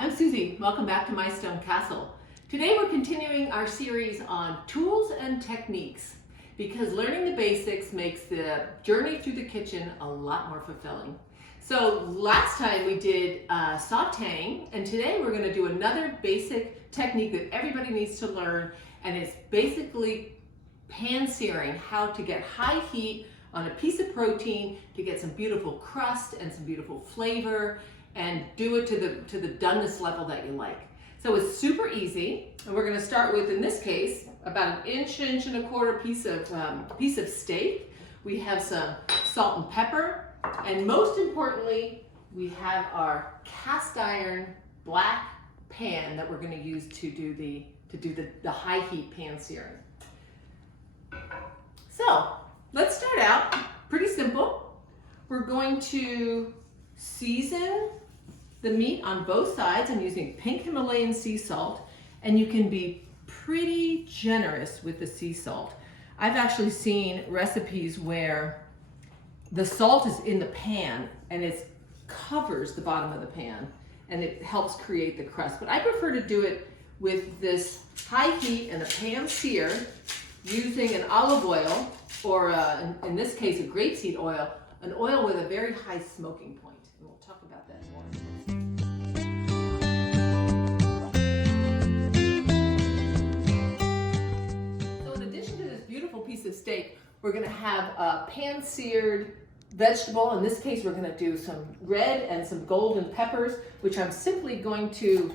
I'm Susie. Welcome back to My Stone Castle. Today we're continuing our series on tools and techniques because learning the basics makes the journey through the kitchen a lot more fulfilling. So last time we did sauteing, and today we're going to do another basic technique that everybody needs to learn, and it's basically pan-searing, how to get high heat on a piece of protein to get some beautiful crust and some beautiful flavor, and do it to the doneness level that you like. So it's super easy, and we're going to start with, in this case, about an inch and a quarter piece of steak. We have some salt and pepper, and most importantly, we have our cast iron black pan that we're going to use to do the high heat pan searing. So let's start out pretty simple. We're going to season the meat on both sides. I'm using pink Himalayan sea salt, and you can be pretty generous with the sea salt. I've actually seen recipes where the salt is in the pan and it covers the bottom of the pan and it helps create the crust. But I prefer to do it with this high heat and a pan sear using an olive oil or in this case a grapeseed oil, an oil with a very high smoking point. And we'll talk about that more. Piece of steak, we're going to have a pan-seared vegetable. In this case, we're going to do some red and some golden peppers, which I'm simply going to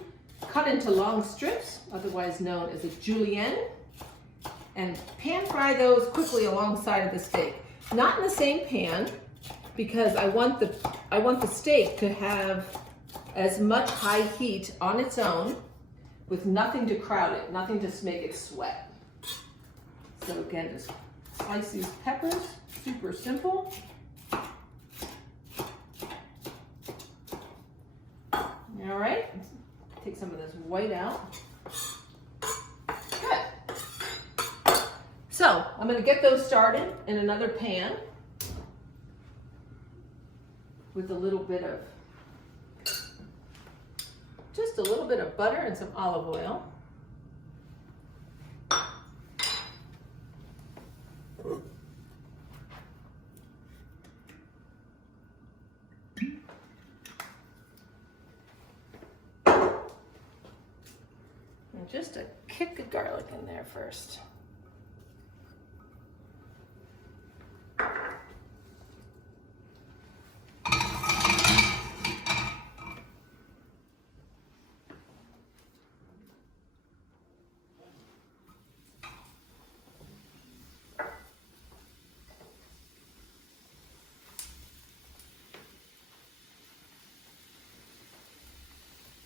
cut into long strips, otherwise known as a julienne, and pan fry those quickly alongside of the steak. Not in the same pan, because I want the steak to have as much high heat on its own with nothing to crowd it, nothing to make it sweat. So again, just slice these peppers, super simple. All right, take some of this white out. Good. So I'm going to get those started in another pan with a little bit of, just a little bit of butter and some olive oil. And just a kick of garlic in there first.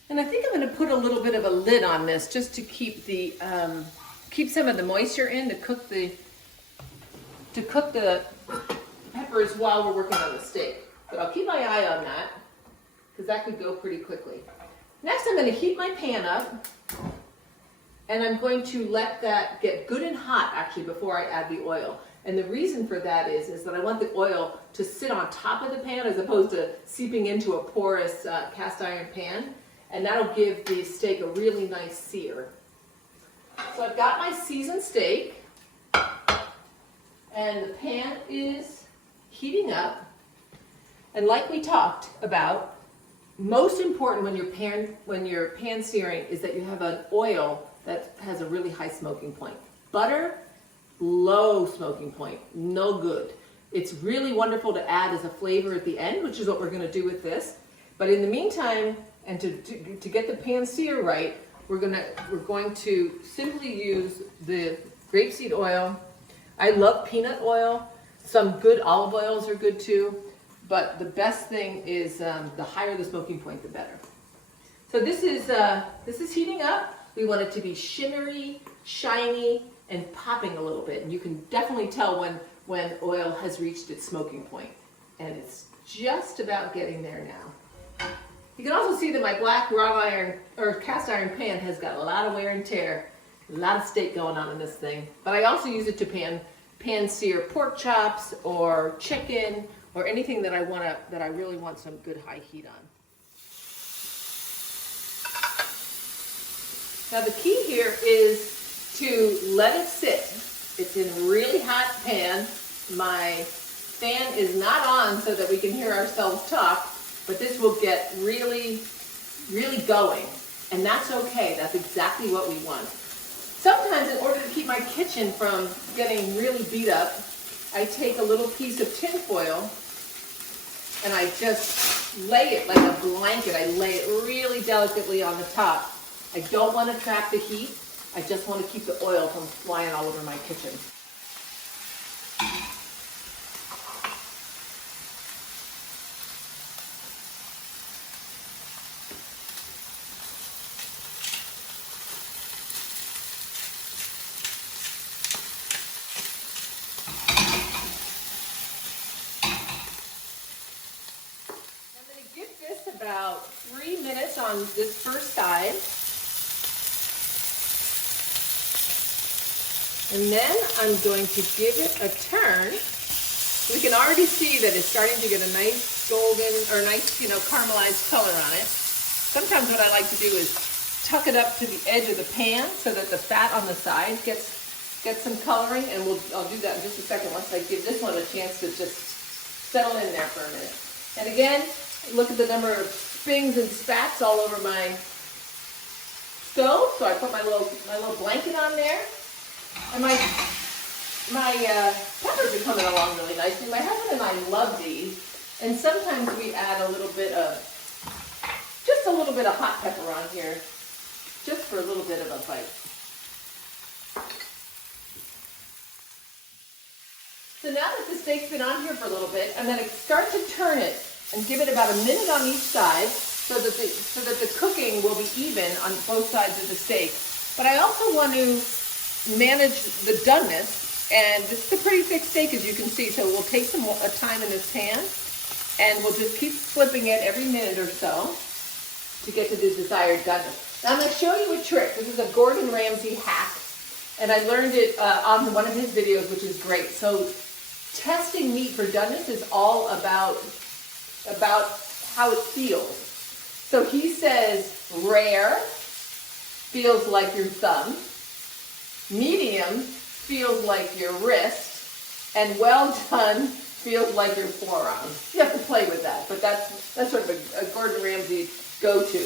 And I think I'm going to put a little bit of a lid on this just to keep the keep some of the moisture in to cook the peppers while we're working on the steak. But I'll keep my eye on that because that could go pretty quickly. Next, I'm going to heat my pan up, and I'm going to let that get good and hot actually before I add the oil. And the reason for that is that I want the oil to sit on top of the pan as opposed to seeping into a porous cast iron pan. And that'll give the steak a really nice sear. So I've got my seasoned steak, and the pan is heating up. And like we talked about, most important when you're pan searing is that you have an oil that has a really high smoking point. Butter, low smoking point, no good. It's really wonderful to add as a flavor at the end, which is what we're going to do with this. But in the meantime, and to get the pan sear right, we're going to simply use the grapeseed oil. I love peanut oil. Some good olive oils are good too, but the best thing is the higher the smoking point, the better. So this is heating up. We want it to be shimmery, shiny, and popping a little bit. And you can definitely tell when oil has reached its smoking point, and it's just about getting there now. You can also see that my black wrought iron or cast iron pan has got a lot of wear and tear, a lot of steak going on in this thing. But I also use it to pan sear pork chops or chicken or anything that I really want some good high heat on. Now the key here is to let it sit. It's in a really hot pan. My fan is not on so that we can hear ourselves talk, but this will get really, really going. And that's okay. That's exactly what we want. Sometimes in order to keep my kitchen from getting really beat up, I take a little piece of tin foil and I just lay it like a blanket. I lay it really delicately on the top. I don't want to trap the heat. I just want to keep the oil from flying all over my kitchen. Give this about 3 minutes on this first side. And then I'm going to give it a turn. We can already see that it's starting to get a nice golden or nice, caramelized color on it. Sometimes what I like to do is tuck it up to the edge of the pan so that the fat on the side gets some coloring, and I'll do that in just a second once I give this one a chance to just settle in there for a minute. And again, look at the number of spings and spats all over my stove. So I put my little blanket on there, and my peppers are coming along really nicely. My husband and I love these, and sometimes we add just a little bit of hot pepper on here, just for a little bit of a bite. So now that the steak's been on here for a little bit, I'm going to start to turn it and give it about a minute on each side so that the cooking will be even on both sides of the steak. But I also want to manage the doneness, and this is a pretty thick steak, as you can see, so we'll take some time in this pan, and we'll just keep flipping it every minute or so to get to the desired doneness. Now I'm going to show you a trick. This is a Gordon Ramsay hack, and I learned it on one of his videos, which is great. So testing meat for doneness is all about how it feels. So he says rare feels like your thumb, medium feels like your wrist, and well done feels like your forearm. You have to play with that, but that's sort of a Gordon Ramsay go-to.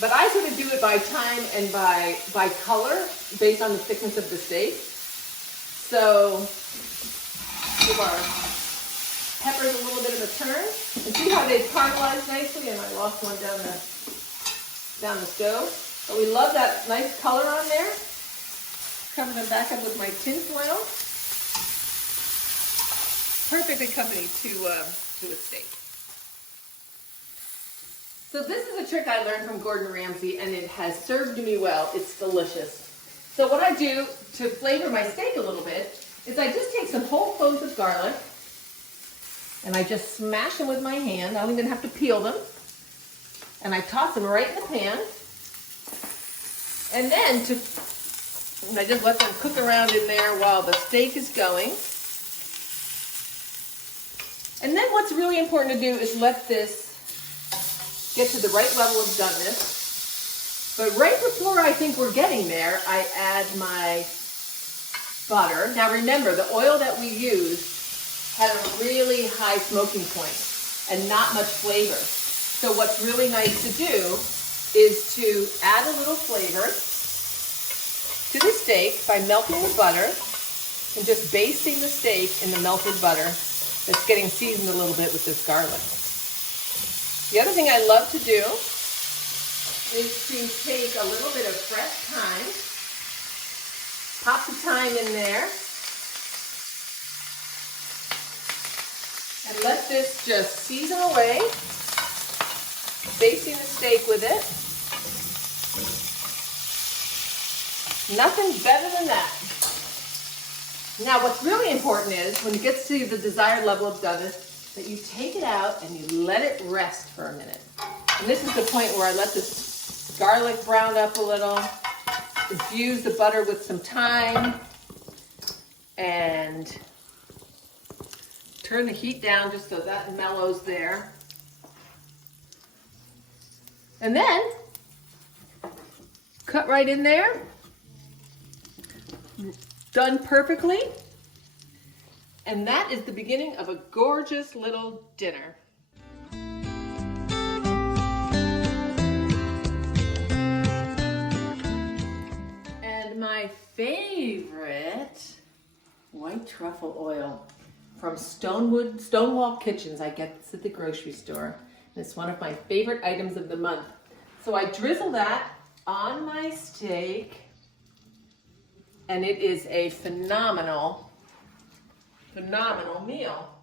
But I sort of do it by time and by color based on the thickness of the steak. So give our peppers a little bit of a turn, and see how they've caramelized nicely. And I lost one down the stove. But we love that nice color on there. Cover them back up with my tin foil. Perfect accompaniment to a steak. So this is a trick I learned from Gordon Ramsay, and it has served me well. It's delicious. So what I do to flavor my steak a little bit is I just take some whole cloves of garlic, and I just smash them with my hand. I don't even have to peel them. And I toss them right in the pan. And then I just let them cook around in there while the steak is going. And then what's really important to do is let this get to the right level of doneness. But right before I think we're getting there, I add my butter. Now remember, the oil that we use had a really high smoking point and not much flavor. So what's really nice to do is to add a little flavor to the steak by melting the butter and just basting the steak in the melted butter that's getting seasoned a little bit with this garlic. The other thing I love to do is to take a little bit of fresh thyme, pop the thyme in there, and let this just season away, basting the steak with it. Nothing's better than that. Now what's really important is when it gets to the desired level of doneness, that you take it out and you let it rest for a minute. And this is the point where I let this garlic brown up a little, infuse the butter with some thyme, and turn the heat down just so that mellows there. And then cut right in there. Done perfectly. And that is the beginning of a gorgeous little dinner. And my favorite white truffle oil from Stonewall Kitchens. I get this at the grocery store. And it's one of my favorite items of the month. So I drizzle that on my steak, and it is a phenomenal meal.